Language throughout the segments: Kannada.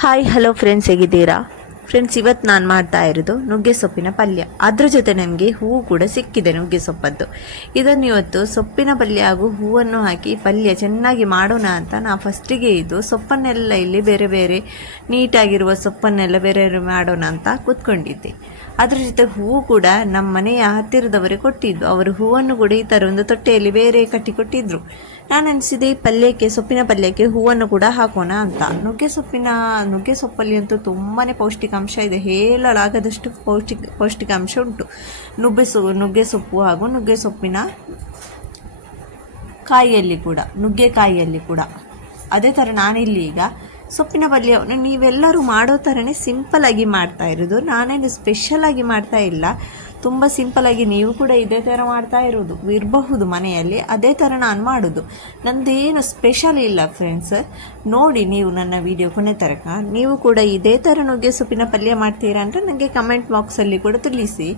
ಹಾಯ್ ಹಲೋ ಫ್ರೆಂಡ್ಸ್, ಹೇಗಿದ್ದೀರಾ ಫ್ರೆಂಡ್ಸ್? ಇವತ್ತು ನಾನು ಮಾಡ್ತಾ ಇರೋದು ನುಗ್ಗೆ ಸೊಪ್ಪಿನ ಪಲ್ಯ. ಅದ್ರ ಜೊತೆ ನನಗೆ ಹೂವು ಕೂಡ ಸಿಕ್ಕಿದೆ, ನುಗ್ಗೆ ಸೊಪ್ಪದ್ದು. ಇದನ್ನು ಇವತ್ತು ಸೊಪ್ಪಿನ ಪಲ್ಯ ಹಾಗೂ ಹೂವನ್ನು ಹಾಕಿ ಪಲ್ಯ ಚೆನ್ನಾಗಿ ಮಾಡೋಣ ಅಂತ ನಾನು ಫಸ್ಟಿಗೆ ಇದು ಸೊಪ್ಪನ್ನೆಲ್ಲ ಇಲ್ಲಿ ಬೇರೆ ಬೇರೆ ನೀಟಾಗಿರುವ ಸೊಪ್ಪನ್ನೆಲ್ಲ ಬೇರೆ ಬೇರೆ ಮಾಡೋಣ ಅಂತ ಕೂತ್ಕೊಂಡಿದ್ದೆ. ಅದ್ರ ಜೊತೆ ಹೂವು ಕೂಡ ನಮ್ಮ ಮನೆಯ ಹತ್ತಿರದವರೇ ಕೊಟ್ಟಿದ್ದು. ಅವರು ಹೂವನ್ನು ಕೂಡ ಈ ಥರ ಒಂದು ತೊಟ್ಟೆಯಲ್ಲಿ ಬೇರೆ ಕಟ್ಟಿ ಕೊಟ್ಟಿದ್ರು. ನಾನು ಅನಿಸಿದೆ ಈ ಪಲ್ಯಕ್ಕೆ, ಸೊಪ್ಪಿನ ಪಲ್ಯಕ್ಕೆ ಹೂವನ್ನು ಕೂಡ ಹಾಕೋಣ ಅಂತ. ನುಗ್ಗೆ ಸೊಪ್ಪಲ್ಲಿ ಅಂತೂ ತುಂಬಾ ಪೌಷ್ಟಿಕಾಂಶ ಇದೆ, ಹೇಳಲಾಗದಷ್ಟು ಪೌಷ್ಟಿಕಾಂಶ ಉಂಟು. ನುಗ್ಗೆ ಸೊಪ್ಪು ಹಾಗೂ ನುಗ್ಗೆ ಸೊಪ್ಪಿನ ನುಗ್ಗೆಕಾಯಿಯಲ್ಲಿ ಕೂಡ. ಅದೇ ಥರ ನಾನಿಲ್ಲಿ ಈಗ ಸೊಪ್ಪಿನ ಪಲ್ಯವನ್ನು ನೀವೆಲ್ಲರೂ ಮಾಡೋ ಥರನೇ ಸಿಂಪಲ್ಲಾಗಿ ಮಾಡ್ತಾ ಇರೋದು. ನಾನೇನು ಸ್ಪೆಷಲಾಗಿ ಮಾಡ್ತಾ ಇಲ್ಲ, ತುಂಬ ಸಿಂಪಲ್ಲಾಗಿ ನೀವು ಕೂಡ ಇದೇ ಥರ ಮಾಡ್ತಾ ಇರಬಹುದು ಮನೆಯಲ್ಲಿ. ಅದೇ ಥರ ನಾನು ಮಾಡೋದು, ನಂದೇನು ಸ್ಪೆಷಲ್ ಇಲ್ಲ ಫ್ರೆಂಡ್ಸ್. ನೋಡಿ ನೀವು ನನ್ನ ವಿಡಿಯೋ ಕೊನೆ ತನಕ. ನೀವು ಕೂಡ ಇದೇ ಥರ ನುಗ್ಗೆ ಸೊಪ್ಪಿನ ಪಲ್ಯ ಮಾಡ್ತೀರಾ ಅಂದರೆ ನನಗೆ ಕಮೆಂಟ್ ಬಾಕ್ಸಲ್ಲಿ ಕೂಡ ತಿಳಿಸಿ.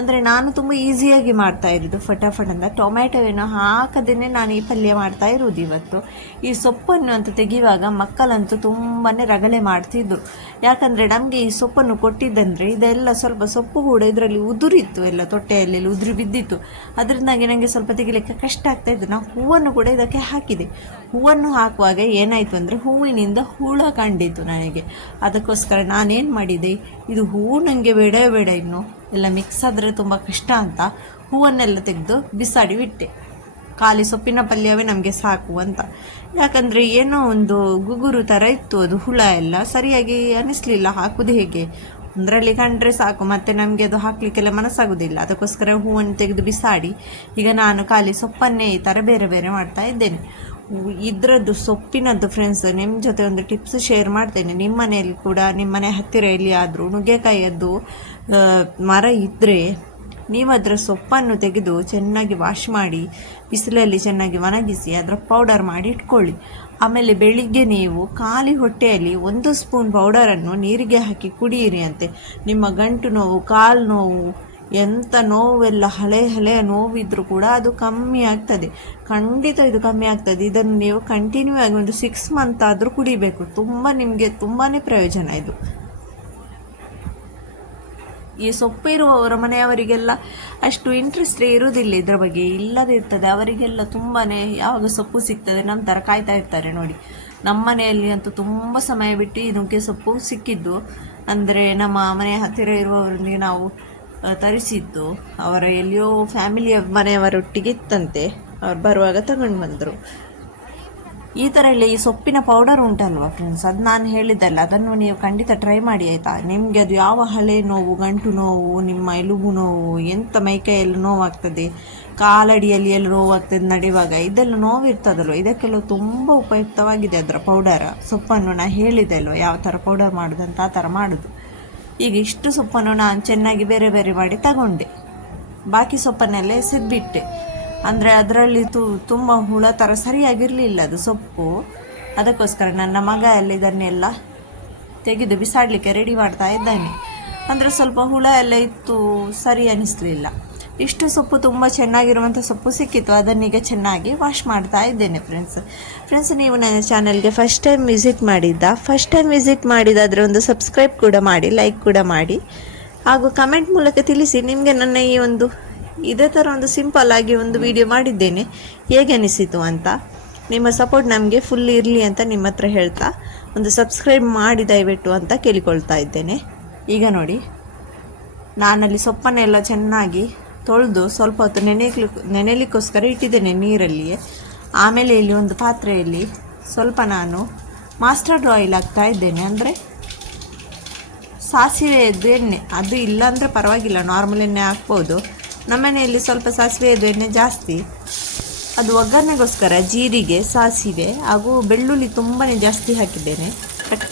ಅಂದರೆ ನಾನು ತುಂಬ ಈಸಿಯಾಗಿ ಮಾಡ್ತಾ ಇರೋದು, ಫಟಾಫಟ್ ಅಂತ. ಟೊಮ್ಯಾಟೊವೇನೋ ಹಾಕದೇ ನಾನು ಈ ಪಲ್ಯ ಮಾಡ್ತಾ ಇರೋದು ಇವತ್ತು. ಈ ಸೊಪ್ಪನ್ನು ಅಂತ ತೆಗೆಯುವಾಗ ಮಕ್ಕಳಂತೂ ತುಂಬಾ ರಗಳೆ ಮಾಡ್ತಿದ್ರು. ಯಾಕಂದರೆ ನಮಗೆ ಈ ಸೊಪ್ಪನ್ನು ಕೊಟ್ಟಿದ್ದಂದರೆ ಇದೆಲ್ಲ ಸ್ವಲ್ಪ ಸೊಪ್ಪು ಕೂಡ ಇದರಲ್ಲಿ ಉದುರಿತ್ತು, ಎಲ್ಲ ತೊಟ್ಟೆಯಲ್ಲಿ ಉದುರಿ ಬಿದ್ದಿತ್ತು. ಅದರಿಂದಾಗಿ ನನಗೆ ಸ್ವಲ್ಪ ತೆಗಿಲಿಕ್ಕೆ ಕಷ್ಟ ಆಗ್ತಾಯಿತ್ತು. ನಾವು ಹೂವನ್ನು ಕೂಡ ಇದಕ್ಕೆ ಹಾಕಿದೆ. ಹೂವನ್ನು ಹಾಕುವಾಗ ಏನಾಯಿತು ಅಂದರೆ ಹೂವಿನಿಂದ ಹುಳ ಕಂಡಿತು ನನಗೆ. ಅದಕ್ಕೋಸ್ಕರ ನಾನೇನು ಮಾಡಿದೆ, ಇದು ಹೂವು ನನಗೆ ಬೇಡ ಇನ್ನು ಎಲ್ಲ ಮಿಕ್ಸ್ ಆದರೆ ತುಂಬ ಕಷ್ಟ ಅಂತ ಹೂವನ್ನೆಲ್ಲ ತೆಗೆದು ಬಿಸಾಡಿ ಬಿಟ್ಟೆ. ಖಾಲಿ ಸೊಪ್ಪಿನ ಪಲ್ಯವೇ ನಮಗೆ ಸಾಕು ಅಂತ. ಯಾಕಂದರೆ ಏನೋ ಒಂದು ಗುಗುರು ಥರ ಇತ್ತು, ಅದು ಹುಳ ಎಲ್ಲ ಸರಿಯಾಗಿ ಅನ್ನಿಸ್ಲಿಲ್ಲ. ಹಾಕೋದು ಹೇಗೆ ಒಂದರಲ್ಲಿ ಕಂಡ್ರೆ ಸಾಕು, ಮತ್ತು ನಮಗೆ ಅದು ಹಾಕಲಿಕ್ಕೆಲ್ಲ ಮನಸ್ಸಾಗೋದಿಲ್ಲ. ಅದಕ್ಕೋಸ್ಕರ ಹೂವನ್ನು ತೆಗೆದು ಬಿಸಾಡಿ ಈಗ ನಾನು ಖಾಲಿ ಸೊಪ್ಪನ್ನೇ ಈ ಥರ ಬೇರೆ ಬೇರೆ ಮಾಡ್ತಾ ಇದ್ದೇನೆ. ಇದರದ್ದು ಸೊಪ್ಪಿನದ್ದು ಫ್ರೆಂಡ್ಸ್ ನಿಮ್ಮ ಜೊತೆ ಒಂದು ಟಿಪ್ಸ್ ಶೇರ್ ಮಾಡ್ತೇನೆ. ನಿಮ್ಮ ಮನೆಯಲ್ಲಿ ಕೂಡ, ನಿಮ್ಮ ಮನೆ ಹತ್ತಿರ ಎಲ್ಲಿಯಾದರೂ ನುಗ್ಗೆಕಾಯಿಯದ್ದು ಮರ ಇದ್ದರೆ ನೀವು ಅದರ ಸೊಪ್ಪನ್ನು ತೆಗೆದು ಚೆನ್ನಾಗಿ ವಾಶ್ ಮಾಡಿ ಬಿಸಿಲಲ್ಲಿ ಚೆನ್ನಾಗಿ ಒಣಗಿಸಿ ಅದರ ಪೌಡರ್ ಮಾಡಿ ಇಟ್ಕೊಳ್ಳಿ. ಆಮೇಲೆ ಬೆಳಿಗ್ಗೆ ನೀವು ಖಾಲಿ ಹೊಟ್ಟೆಯಲ್ಲಿ 1 ಸ್ಪೂನ್ ಪೌಡರನ್ನು ನೀರಿಗೆ ಹಾಕಿ ಕುಡಿಯಿರಿ ಅಂತೆ. ನಿಮ್ಮ ಗಂಟು ನೋವು, ಕಾಲು ನೋವು, ಎಂಥ ನೋವೆಲ್ಲ ಹಳೆಯ ನೋವಿದ್ರೂ ಕೂಡ ಅದು ಕಮ್ಮಿ ಆಗ್ತದೆ. ಖಂಡಿತ ಇದು ಕಮ್ಮಿ ಆಗ್ತದೆ. ಇದನ್ನು ನೀವು ಕಂಟಿನ್ಯೂ ಆಗಿ ಒಂದು 6 ಮಂತ್ ಆದರೂ ಕುಡಿಬೇಕು. ನಿಮಗೆ ತುಂಬಾ ಪ್ರಯೋಜನ ಇದು. ಈ ಸೊಪ್ಪು ಇರುವವರ ಮನೆಯವರಿಗೆಲ್ಲ ಅಷ್ಟು ಇಂಟ್ರೆಸ್ಟ್ ಇರೋದಿಲ್ಲ ಇದರ ಬಗ್ಗೆ, ಇಲ್ಲದೇ ಇರ್ತದೆ. ಅವರಿಗೆಲ್ಲ ತುಂಬಾ ಯಾವಾಗ ಸೊಪ್ಪು ಸಿಗ್ತದೆ ನಂತರ ಕಾಯ್ತಾ ಇರ್ತಾರೆ. ನೋಡಿ, ನಮ್ಮ ಮನೆಯಲ್ಲಿ ಅಂತೂ ತುಂಬ ಸಮಯ ಬಿಟ್ಟು ಈ ನುಗ್ಗೆ ಸೊಪ್ಪು ಸಿಕ್ಕಿದ್ದು. ಅಂದರೆ ನಮ್ಮ ಮನೆಯ ಹತ್ತಿರ ಇರುವವರೊಂದಿಗೆ ನಾವು ತರಿಸಿದ್ದು. ಅವರ ಎಲ್ಲಿಯೋ ಫ್ಯಾಮಿಲಿಯ ಮನೆಯವರೊಟ್ಟಿಗೆ ಇತ್ತಂತೆ, ಅವ್ರು ಬರುವಾಗ ತಗೊಂಡು ಬಂದರು. ಈ ಥರ ಎಲ್ಲ ಈ ಸೊಪ್ಪಿನ ಪೌಡರ್ ಉಂಟಲ್ವ ಫ್ರೆಂಡ್ಸ್, ಅದು ನಾನು ಹೇಳಿದ್ದಲ್ಲ, ಅದನ್ನು ನೀವು ಖಂಡಿತ ಟ್ರೈ ಮಾಡಿ ಆಯಿತಾ. ನಿಮಗೆ ಅದು ಯಾವ ಹಳೆ ನೋವು, ಗಂಟು ನೋವು, ನಿಮ್ಮ ಎಲುಬು ನೋವು, ಎಂಥ ಮೈಕೈಯಲ್ಲಿ ನೋವಾಗ್ತದೆ, ಕಾಲಡಿಯಲ್ಲಿ ಎಲ್ಲ ನೋವಾಗ್ತದೆ ನಡೆಯುವಾಗ, ಇದೆಲ್ಲ ನೋವು ಇರ್ತದಲ್ವ, ಇದಕ್ಕೆಲ್ಲ ತುಂಬ ಉಪಯುಕ್ತವಾಗಿದೆ ಅದರ ಪೌಡರ್. ಸೊಪ್ಪನ್ನು ನಾನು ಹೇಳಿದೆ ಅಲ್ವ ಯಾವ ಥರ ಪೌಡರ್ ಮಾಡೋದಂತ, ಆ ಥರ ಮಾಡೋದು. ಈಗ ಇಷ್ಟು ಸೊಪ್ಪನ್ನು ನಾನು ಚೆನ್ನಾಗಿ ಬೇರೆ ಬೇರೆ ಮಾಡಿ ತಗೊಂಡೆ. ಬಾಕಿ ಸೊಪ್ಪನ್ನೆಲ್ಲ ಎಸೆದ್ಬಿಟ್ಟೆ. ಅಂದರೆ ಅದರಲ್ಲಿ ತುಂಬ ಹುಳ ಥರ ಸರಿಯಾಗಿರಲಿಲ್ಲ ಅದು ಸೊಪ್ಪು. ಅದಕ್ಕೋಸ್ಕರ ನನ್ನ ಮಗ ಎಲ್ಲ ಇದನ್ನೆಲ್ಲ ತೆಗೆದು ಬಿಸಾಡಲಿಕ್ಕೆ ರೆಡಿ ಮಾಡ್ತಾ ಇದ್ದಾನೆ. ಅಂದರೆ ಸ್ವಲ್ಪ ಹುಳ ಎಲ್ಲ ಇತ್ತು, ಸರಿ ಅನ್ನಿಸ್ಲಿಲ್ಲ. ಇಷ್ಟು ಸೊಪ್ಪು ತುಂಬ ಚೆನ್ನಾಗಿರುವಂಥ ಸೊಪ್ಪು ಸಿಕ್ಕಿತ್ತು. ಅದನ್ನೀಗ ಚೆನ್ನಾಗಿ ವಾಶ್ ಮಾಡ್ತಾ ಇದ್ದೇನೆ ಫ್ರೆಂಡ್ಸ್. ನೀವು ನನ್ನ ಚಾನಲ್ಗೆ ಫಸ್ಟ್ ಟೈಮ್ ವಿಸಿಟ್ ಮಾಡಿದಾದರೆ ಒಂದು ಸಬ್ಸ್ಕ್ರೈಬ್ ಕೂಡ ಮಾಡಿ, ಲೈಕ್ ಕೂಡ ಮಾಡಿ, ಹಾಗೂ ಕಮೆಂಟ್ ಮೂಲಕ ತಿಳಿಸಿ ನಿಮಗೆ ನನ್ನ ಈ ಒಂದು ಇದೇ ಥರ ಒಂದು ಸಿಂಪಲ್ ಆಗಿ ಒಂದು ವಿಡಿಯೋ ಮಾಡಿದ್ದೇನೆ, ಹೇಗೆ ಅನಿಸಿತು ಅಂತ. ನಿಮ್ಮ ಸಪೋರ್ಟ್ ನಮಗೆ ಫುಲ್ ಇರಲಿ ಅಂತ ನಿಮ್ಮ ಹತ್ರ ಹೇಳ್ತಾ ಒಂದು ಸಬ್ಸ್ಕ್ರೈಬ್ ಮಾಡಿ ದಯವಿಟ್ಟು ಅಂತ ಕೇಳಿಕೊಳ್ತಾ ಇದ್ದೇನೆ. ಈಗ ನೋಡಿ, ನಾನಲ್ಲಿ ಸೊಪ್ಪನ್ನೆಲ್ಲ ಚೆನ್ನಾಗಿ ತೊಳೆದು ಸ್ವಲ್ಪ ಹೊತ್ತು ನೆನೆಯಲಿಕ್ಕೋಸ್ಕರ ಇಟ್ಟಿದ್ದೇನೆ ನೀರಲ್ಲಿಯೇ. ಆಮೇಲೆ ಇಲ್ಲಿ ಒಂದು ಪಾತ್ರೆಯಲ್ಲಿ ಸ್ವಲ್ಪ ನಾನು ಮಸ್ಟರ್ಡ್ ಆಯಿಲ್ ಹಾಕ್ತಾ ಇದ್ದೇನೆ. ಅಂದರೆ ಸಾಸಿವೆಯದ್ದು ಎಣ್ಣೆ, ಅದು ಇಲ್ಲಾಂದರೆ ಪರವಾಗಿಲ್ಲ, ನಾರ್ಮಲ್ ಎಣ್ಣೆ ಹಾಕ್ಬೋದು. ನಮ್ಮ ಮನೆಯಲ್ಲಿ ಸ್ವಲ್ಪ ಸಾಸಿವೆಯದ್ದು ಎಣ್ಣೆ ಜಾಸ್ತಿ. ಅದು ಒಗ್ಗರಣೆಗೋಸ್ಕರ ಜೀರಿಗೆ, ಸಾಸಿವೆ ಹಾಗೂ ಬೆಳ್ಳುಳ್ಳಿ ತುಂಬಾ ಜಾಸ್ತಿ ಹಾಕಿದ್ದೇನೆ.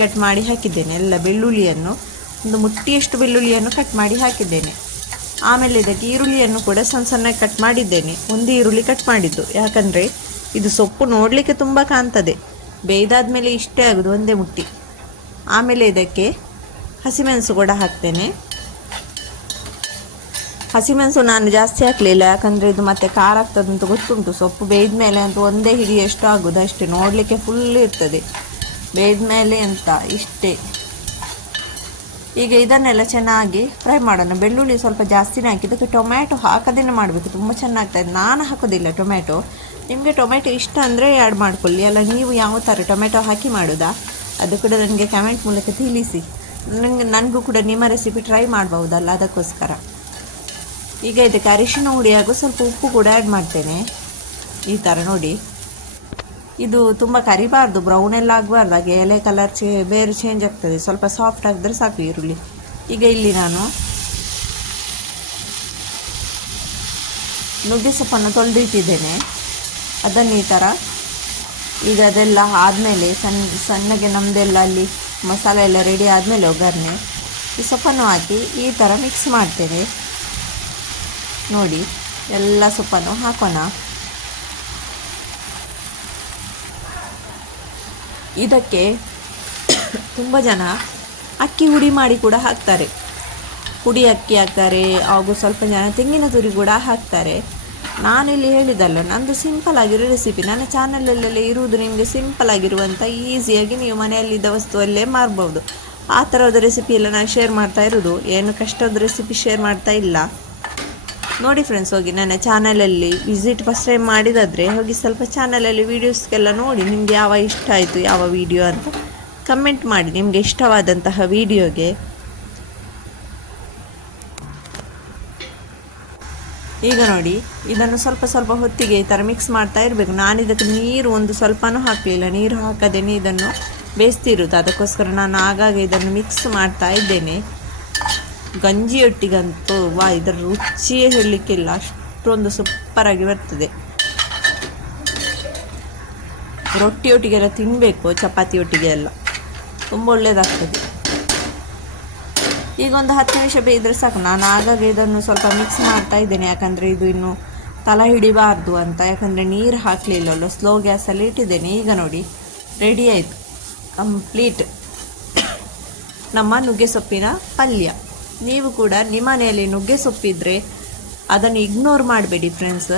ಕಟ್ ಮಾಡಿ ಹಾಕಿದ್ದೇನೆ ಎಲ್ಲ ಬೆಳ್ಳುಳ್ಳಿಯನ್ನು. ಒಂದು ಮುಟ್ಟಿಯಷ್ಟು ಬೆಳ್ಳುಳ್ಳಿಯನ್ನು ಕಟ್ ಮಾಡಿ ಹಾಕಿದ್ದೇನೆ. ಆಮೇಲೆ ಇದಕ್ಕೆ ಈರುಳ್ಳಿಯನ್ನು ಕೂಡ ಸಣ್ಣ ಕಟ್ ಮಾಡಿದ್ದೇನೆ. ಒಂದು ಈರುಳ್ಳಿ ಕಟ್ ಮಾಡಿದ್ದು, ಯಾಕಂದರೆ ಇದು ಸೊಪ್ಪು ನೋಡಲಿಕ್ಕೆ ತುಂಬ ಕಾಣ್ತದೆ, ಬೇಯ್ದಾದ ಮೇಲೆ ಇಷ್ಟೇ ಆಗೋದು ಒಂದೇ ಮುಟ್ಟಿ. ಆಮೇಲೆ ಇದಕ್ಕೆ ಹಸಿಮೆಣಸು ಕೂಡ ಹಾಕ್ತೇನೆ. ಹಸಿಮೆಣಸು ನಾನು ಜಾಸ್ತಿ ಹಾಕಲಿಲ್ಲ, ಯಾಕಂದರೆ ಇದು ಮತ್ತೆ ಖಾರ ಆಗ್ತದಂತ ಗೊತ್ತುಂಟು. ಸೊಪ್ಪು ಬೇಯ್ದ ಮೇಲೆ ಅಂತೂ ಒಂದೇ ಹಿಡಿಯಷ್ಟು ಆಗೋದು ಅಷ್ಟೇ, ನೋಡಲಿಕ್ಕೆ ಫುಲ್ ಇರ್ತದೆ. ಬೇಯ್ದ್ಮೇಲೆ ಅಂತ ಇಷ್ಟೇ. ಈಗ ಇದನ್ನೆಲ್ಲ ಚೆನ್ನಾಗಿ ಫ್ರೈ ಮಾಡೋಣ. ಬೆಳ್ಳುಳ್ಳಿ ಸ್ವಲ್ಪ ಜಾಸ್ತಿನೇ ಹಾಕಿ ಇದಕ್ಕೆ ಟೊಮ್ಯಾಟೊ ಹಾಕೋದೇನೆ ಮಾಡಬೇಕು, ತುಂಬ ಚೆನ್ನಾಗ್ತಾಯಿದೆ. ನಾನು ಹಾಕೋದಿಲ್ಲ ಟೊಮ್ಯಾಟೊ, ನಿಮಗೆ ಟೊಮೆಟೊ ಇಷ್ಟ ಅಂದರೆ ಆ್ಯಡ್ ಮಾಡ್ಕೊಳ್ಳಿ. ಅಲ್ಲ ನೀವು ಯಾವ ಥರ ಟೊಮೆಟೊ ಹಾಕಿ ಮಾಡೋದಾ ಅದು ಕೂಡ ನನಗೆ ಕಮೆಂಟ್ ಮೂಲಕ ತಿಳಿಸಿ. ನನಗೂ ಕೂಡ ನಿಮ್ಮ ರೆಸಿಪಿ ಟ್ರೈ ಮಾಡ್ಬೋದಲ್ಲ, ಅದಕ್ಕೋಸ್ಕರ. ಈಗ ಇದಕ್ಕೆ ಅರಿಶಿನ ಹುಡಿ ಹಾಗೂ ಸ್ವಲ್ಪ ಉಪ್ಪು ಕೂಡ ಆ್ಯಡ್ ಮಾಡ್ತೇನೆ. ಈ ಥರ ನೋಡಿ, ಇದು ತುಂಬ ಕರಿಬಾರ್ದು, ಬ್ರೌನ್ ಎಲ್ಲ ಆಗಬಾರ್ದು, ಹಾಗೆ ಎಲೆ ಕಲರ್ ಬೇರೆ ಚೇಂಜ್ ಆಗ್ತದೆ. ಸ್ವಲ್ಪ ಸಾಫ್ಟ್ ಆಗಿದ್ರೆ ಸಾಕು ಈರುಳ್ಳಿ. ಈಗ ಇಲ್ಲಿ ನಾನು ನುಗ್ಗೆ ಸೊಪ್ಪನ್ನು ತೊಳೆದಿಟ್ಟಿದ್ದೇನೆ, ಅದನ್ನು ಈ ಥರ ಈಗ ಅದೆಲ್ಲ ಆದಮೇಲೆ ಸಣ್ಣಗೆ ನಮ್ಮದೆಲ್ಲ ಅಲ್ಲಿ ಮಸಾಲೆ ಎಲ್ಲ ರೆಡಿ ಆದಮೇಲೆ ಒಗ್ಗರಣೆ ಈ ಸೊಪ್ಪನ್ನು ಹಾಕಿ ಈ ಥರ ಮಿಕ್ಸ್ ಮಾಡ್ತೇನೆ. ನೋಡಿ, ಎಲ್ಲ ಸೊಪ್ಪನ್ನು ಹಾಕೋಣ. ಇದಕ್ಕೆ ತುಂಬ ಜನ ಅಕ್ಕಿ ಹುಡಿ ಮಾಡಿ ಕೂಡ ಹಾಕ್ತಾರೆ, ಹುಡಿ ಅಕ್ಕಿ ಹಾಕ್ತಾರೆ, ಹಾಗೂ ಸ್ವಲ್ಪ ಜನ ತೆಂಗಿನ ತುರಿ ಕೂಡ ಹಾಕ್ತಾರೆ. ನಾನಿಲ್ಲಿ ಹೇಳಿದಲ್ಲ, ನಂದು ಸಿಂಪಲ್ ಆಗಿರೋ ರೆಸಿಪಿ. ನನ್ನ ಚಾನಲಲ್ಲೆಲ್ಲ ಇರುವುದು ನಿಮಗೆ ಸಿಂಪಲ್ ಆಗಿರುವಂಥ ಈಸಿಯಾಗಿ ನೀವು ಮನೆಯಲ್ಲಿದ್ದ ವಸ್ತುವಲ್ಲೇ ಮಾಡ್ಬೋದು. ಆ ಥರದ ರೆಸಿಪಿ ಎಲ್ಲ ನಾನು ಶೇರ್ ಮಾಡ್ತಾ ಇರೋದು, ಏನು ಕಷ್ಟದ ರೆಸಿಪಿ ಶೇರ್ ಮಾಡ್ತಾ ಇಲ್ಲ. ನೋಡಿ ಫ್ರೆಂಡ್ಸ್, ಹೋಗಿ ನನ್ನ ಚಾನಲಲ್ಲಿ ವಿಸಿಟ್ ಫಸ್ಟ್ ಟೈಮ್ ಮಾಡಿದಾದರೆ ಹೋಗಿ ಸ್ವಲ್ಪ ಚಾನಲಲ್ಲಿ ವೀಡಿಯೋಸ್ಗೆಲ್ಲ ನೋಡಿ, ನಿಮಗೆ ಯಾವ ಇಷ್ಟ ಆಯಿತು ಯಾವ ವಿಡಿಯೋ ಅಂತ ಕಮೆಂಟ್ ಮಾಡಿ, ನಿಮಗೆ ಇಷ್ಟವಾದಂತಹ ವಿಡಿಯೋಗೆ. ಈಗ ನೋಡಿ, ಇದನ್ನು ಸ್ವಲ್ಪ ಸ್ವಲ್ಪ ಹೊತ್ತಿಗೆ ಈ ಥರ ಮಿಕ್ಸ್ ಮಾಡ್ತಾ ಇರಬೇಕು. ನಾನು ಇದಕ್ಕೆ ನೀರು ಒಂದು ಸ್ವಲ್ಪನೂ ಹಾಕಲಿಲ್ಲ, ನೀರು ಹಾಕದೇನೆ ಇದನ್ನು ಬೇಯಿಸ್ತಿರೋದು. ಅದಕ್ಕೋಸ್ಕರ ನಾನು ಆಗಾಗ ಇದನ್ನು ಮಿಕ್ಸ್ ಮಾಡ್ತಾ ಇದ್ದೇನೆ. ಗಂಜಿಯೊಟ್ಟಿಗಂತೂ ಇದರ ರುಚಿಯೇ ಹೇಳಲಿಕ್ಕಿಲ್ಲ, ಅಷ್ಟೊಂದು ಸೂಪರಾಗಿ ಬರ್ತದೆ. ರೊಟ್ಟಿಯೊಟ್ಟಿಗೆಲ್ಲ ತಿನ್ನಬೇಕು, ಚಪಾತಿಯೊಟ್ಟಿಗೆ ಎಲ್ಲ ತುಂಬ ಒಳ್ಳೆಯದಾಗ್ತದೆ. ಈಗ ಒಂದು 10 ನಿಮಿಷ ಬೇಯಿದ್ರೆ ಸಾಕು. ನಾನು ಆಗಾಗ ಇದನ್ನು ಸ್ವಲ್ಪ ಮಿಕ್ಸ್ ಮಾಡ್ತಾ ಇದ್ದೇನೆ, ಯಾಕಂದರೆ ಇದು ಇನ್ನು ತಳ ಹಿಡಿಬಾರ್ದು ಅಂತ. ಯಾಕಂದರೆ ನೀರು ಹಾಕಲಿಲ್ಲಲ್ಲ, ಸ್ಲೋ ಗ್ಯಾಸಲ್ಲಿ ಇಟ್ಟಿದ್ದೇನೆ. ಈಗ ನೋಡಿ, ರೆಡಿ ಆಯಿತು ಕಂಪ್ಲೀಟ್ ನಮ್ಮ ನುಗ್ಗೆ ಸೊಪ್ಪಿನ ಪಲ್ಯ. ನೀವು ಕೂಡ ನಿಮ್ಮ ಮನೆಯಲ್ಲಿ ನುಗ್ಗೆ ಸೊಪ್ಪಿದ್ರೆ ಅದನ್ನು ಇಗ್ನೋರ್ ಮಾಡಬೇಡಿ ಫ್ರೆಂಡ್ಸ್,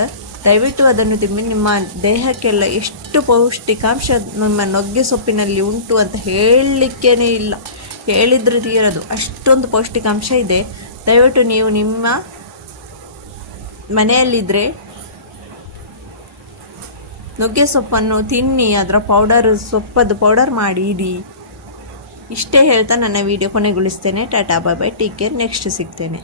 ದಯವಿಟ್ಟು ಅದನ್ನು ತಿನ್ನಿ. ನಿಮ್ಮ ದೇಹಕ್ಕೆಲ್ಲ ಎಷ್ಟು ಪೌಷ್ಟಿಕಾಂಶ ನಿಮ್ಮ ನುಗ್ಗೆ ಸೊಪ್ಪಿನಲ್ಲಿ ಉಂಟು ಅಂತ ಹೇಳಲಿಕ್ಕೇ ಇಲ್ಲ, ಹೇಳಿದ್ರೆ ತೀರೋದು, ಅಷ್ಟೊಂದು ಪೌಷ್ಟಿಕಾಂಶ ಇದೆ. ದಯವಿಟ್ಟು ನೀವು ನಿಮ್ಮ ಮನೆಯಲ್ಲಿದ್ದರೆ ನುಗ್ಗೆ ಸೊಪ್ಪನ್ನು ತಿನ್ನಿ, ಅದರ ಸೊಪ್ಪದ್ದು ಪೌಡರ್ ಮಾಡಿ ಇಡಿ. ಇಷ್ಟೇ ಹೇಳ್ತಾ ನನ್ನ ವಿಡಿಯೋ ಕೊನೆಗೊಳಿಸ್ತೇನೆ. ಟಾಟಾ ಬಾಯ್ ಬಾಯ್, ಟೇಕ್ ಕೇರ್, ನೆಕ್ಸ್ಟ್ ಸಿಗ್ತೇನೆ.